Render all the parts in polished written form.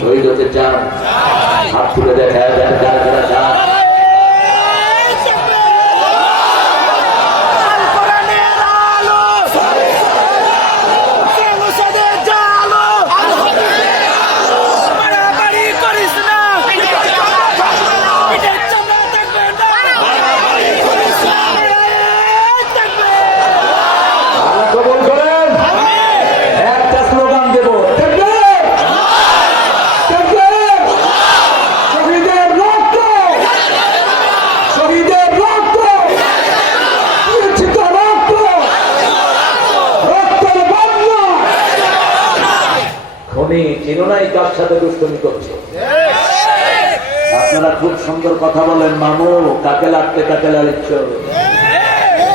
শহীদ হতে চান, হাত তুলে দেখা চান। কার সাথে দুষ্টমি করছে? আপনারা খুব সুন্দর কথা বলেন, মামু কাকে লাগতে কাকে লাড়িচ্ছ?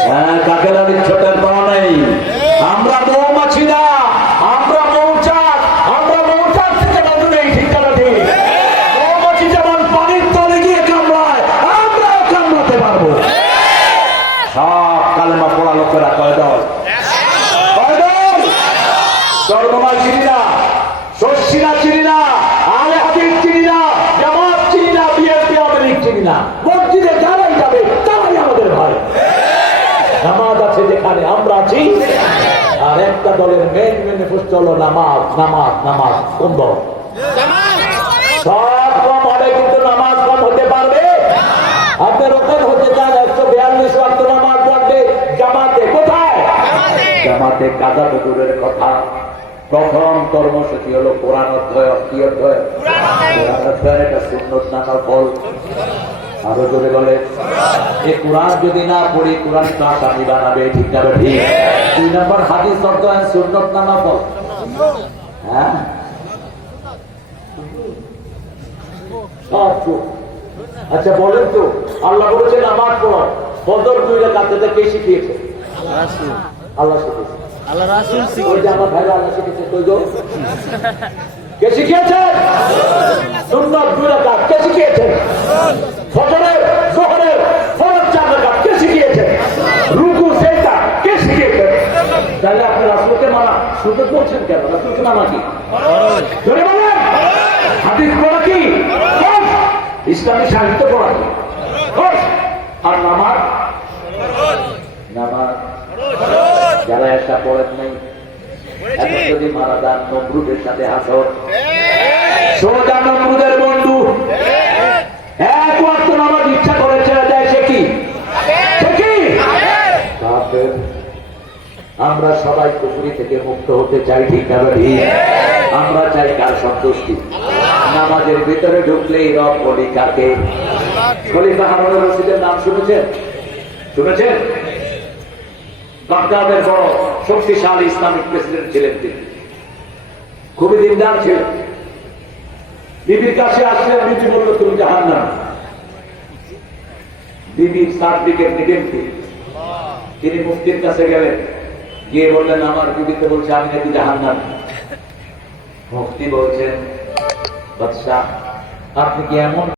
হ্যাঁ, কাকে লাড়িচ্ছটার পাওয়া নেই। আমরা মৌমাছি না, আমরা মৌচাক। আমরা মৌচাক থেকে বাজু নেই, ঠিক না ঠিক? মৌমাছি যেমন পানির তলে গিয়ে কামড়ায়, আমরাও কামড়াতে পারবো। সব কালেমা পড়া লোকেরা কয় দল? স্বর্গময় চিনি না, শর্ষিনা চিনি না, আলে হাদিস চিনি না, জামাত চিনি না, বিএনপি আওয়ামী লীগ চিনি না। মসজিদে যারাই যাবে তারাই আমাদের ভাই। নামাজ আছে যেখানে আমরা আছি, আর একটা দলের মেন ম্যানিফেস্টো হলো নামাজ নামাজ নামাজ। কোন দল? সব কম হবে, কিন্তু নামাজ কম হতে পারবে? আপনার ওখানে হতে চান 142 ওয়াক্ত নামাজ পড়বে জামাতে। কোথায়? জামাতে। কাজা দূরের কথা। প্রথম কর্মসূচি হলো কোরআন অধ্যয়ন। কি অধ্যয়ন? কোরআন অধ্যয়ন। এটা সুন্নত না নফল? আরো জোরে বলে। এই কোরআন যদি না পড়ি, কোরআন তো আসামি বানাবে, ঠিক না ঠিক? 2 নম্বর হাদিস অধ্যয়ন সুন্নত না নফল? হ্যাঁ, আচ্ছা বলেন তো, আল্লাহ বলেছেন নামাজ পড়ো, ফজর 2 রাকাত, কে শিখিয়েছে? আল্লাহ শিখিয়েছে। আল্লাহ রাসূল শিখিয়েছে। আমার ভাইরা আল্লাহ শিখিয়েছে। কই গো? কে শিখিয়েছে? সুন্নাত 2 রাকাত কে শিখিয়েছে? ফজরের যোহরের ফরজ 4 রাকাত কে শিখিয়েছে? রুকু সিজদা কে শিখিয়েছে? তাহলে আপনি রাসূলকে মানা সুন্নাত বলছেন কেন? রাসূলকে মানা কি ফরজ? জোরে বলেন। হাদিস পড়া কি ফরজ? ইসলামী সাহিত্য পড়া কি ফরজ? আর নামাজ ফরজ। নামাজ যারা একটা পড়েন নাই, এখন যদি মারা যান নমরুদের সাথে হাসর, সোজা নমরুদের বন্ধু, এক ওয়াক্ত নামাজ ইচ্ছা করে ছেড়ে দেয়, সে কি? কাফের। আমরা সবাই কুফরি থেকে মুক্ত হতে চাই, ঠিক না ঠিক? আমরা চাই কার সন্তুষ্টি? নামাজের ভিতরে ঢুকলেই রব বলি কাকে? খলিফা হারুন রশিদের নাম শুনেছেন? শুনেছেন? বাগদাদের বড় শক্তিশালী ইসলামিক প্রেসিডেন্ট ছিলেন তিনি। খুবই দিনদার ছিলেন। বিবির কাছে আসলে বিবি বলল, তুমি জাহান্নাম। বিবির সার্টিফিকেট নিলেন তিনি মুফতির কাছে গেলেন, গিয়ে বললেন, আমার বিবিতে বলছে আমি নাকি জাহান্নাম। মুফতি বলছেন, বাদশাহ আপনি কি এমন